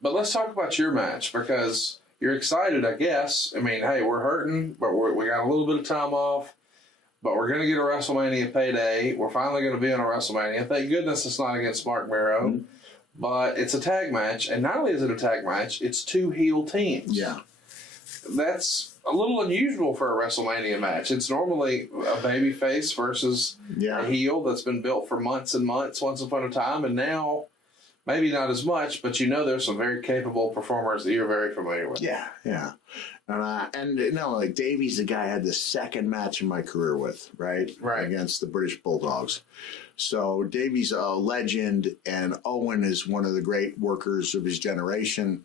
But let's talk about your match because you're excited, I guess. I mean, hey, we're hurting, but we got a little bit of time off. But we're going to get a WrestleMania payday. We're finally going to be on a WrestleMania. Thank goodness it's not against Mark Mero. Mm-hmm. But it's a tag match. And not only is it a tag match, it's two heel teams. Yeah. That's a little unusual for a WrestleMania match. It's normally a baby face versus a heel that's been built for months and months once upon a time. And now, maybe not as much, but there's some very capable performers that you're very familiar with. Yeah, yeah. And like Davey's the guy I had the second match in my career with, right? Right. Against the British Bulldogs. So Davey's a legend, and Owen is one of the great workers of his generation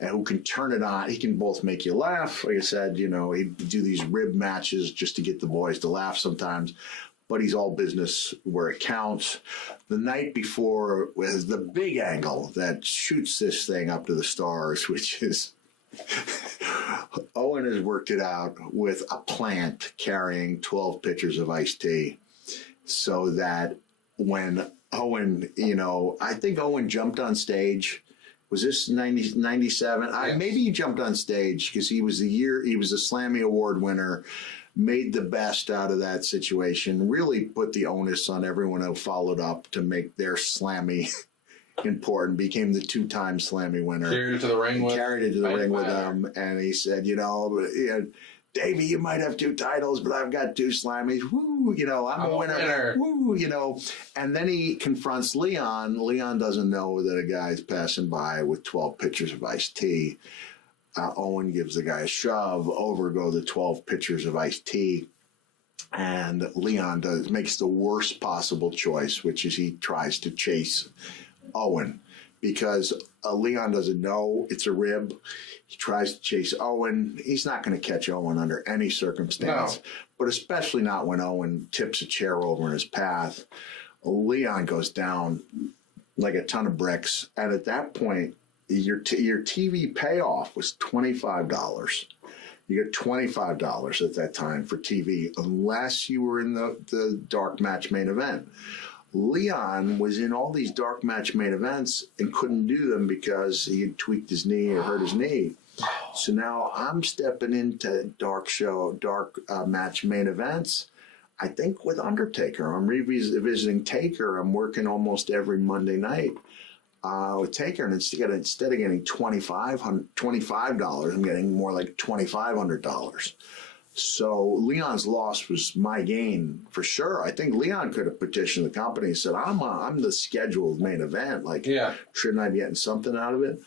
and who can turn it on. He can both make you laugh. Like I said, he'd do these rib matches just to get the boys to laugh sometimes. But he's all business where it counts. The night before was the big angle that shoots this thing up to the stars, which is Owen has worked it out with a plant carrying 12 pitchers of iced tea so that when Owen, I think Owen jumped on stage. Was this 97? Yes. Maybe he jumped on stage because he was a Slammy Award winner. Made the best out of that situation, really put the onus on everyone who followed up to make their Slammy important, became the two-time Slammy winner. Carried it to the ring with him. And he said, Davey, you might have 2 titles, but I've got 2 Slammys. Woo, I'm a winner. Woo, And then he confronts Leon. Leon doesn't know that a guy's passing by with 12 pitchers of iced tea. Owen gives the guy a shove. Over go the 12 pitchers of iced tea. And Leon makes the worst possible choice, which is he tries to chase Owen because Leon doesn't know it's a rib. He tries to chase Owen. He's not going to catch Owen under any circumstance, but especially not when Owen tips a chair over in his path. Leon goes down like a ton of bricks. And at that point, your TV payoff was $25. You get $25 at that time for TV, unless you were in the dark match main event. Leon was in all these dark match main events and couldn't do them because he had tweaked his knee or hurt his knee. So now I'm stepping into dark match main events. I think with Undertaker. I'm revisiting Taker. I'm working almost every Monday night. With Taker, and instead of getting $25, I'm getting more like $2,500. So Leon's loss was my gain for sure. I think Leon could have petitioned the company and said, "I'm the scheduled main event. Shouldn't I be getting something out of it?"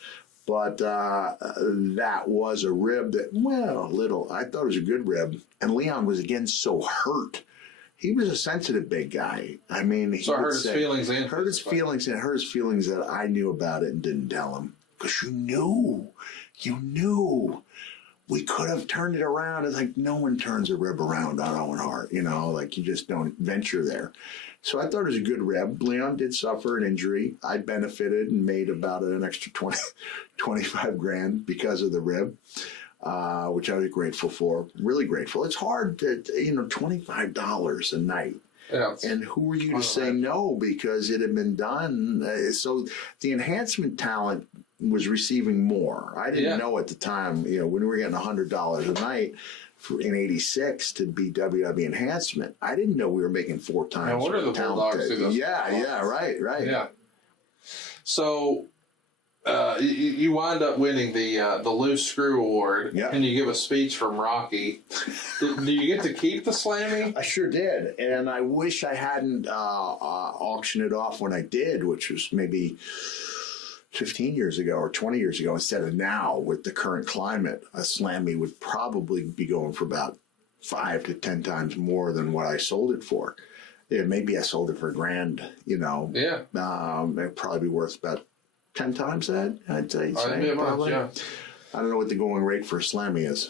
But that was a rib that, I thought it was a good rib, and Leon was again so hurt. He was a sensitive big guy. I mean, it hurt his feelings and hurt his feelings that I knew about it and didn't tell him because you knew. We could have turned it around. It's like no one turns a rib around on Owen Hart, you just don't venture there. So I thought it was a good rib. Leon did suffer an injury. I benefited and made about an extra 25 grand because of the rib. Which I was grateful for, really grateful. It's hard to, $25 a night. Yeah, and who are you to say no because it had been done? So the enhancement talent was receiving more. I didn't know at the time, when we were getting $100 a night in '86 to be WWE enhancement, I didn't know we were making 4 times. Now, what are the Bulldogs do those? Yeah, right. Yeah. So you wind up winning the Loose Screw Award, and you give a speech from Rocky. Do you get to keep the Slammy? I sure did, and I wish I hadn't auctioned it off when I did, which was maybe 15 years ago or 20 years ago instead of now. With the current climate, a Slammy would probably be going for about 5 to 10 times more than what I sold it for. Yeah, maybe I sold it for $1,000, it'd probably be worth about 10 times that, I'd say. Probably. I don't know what the going rate for a Slammy is.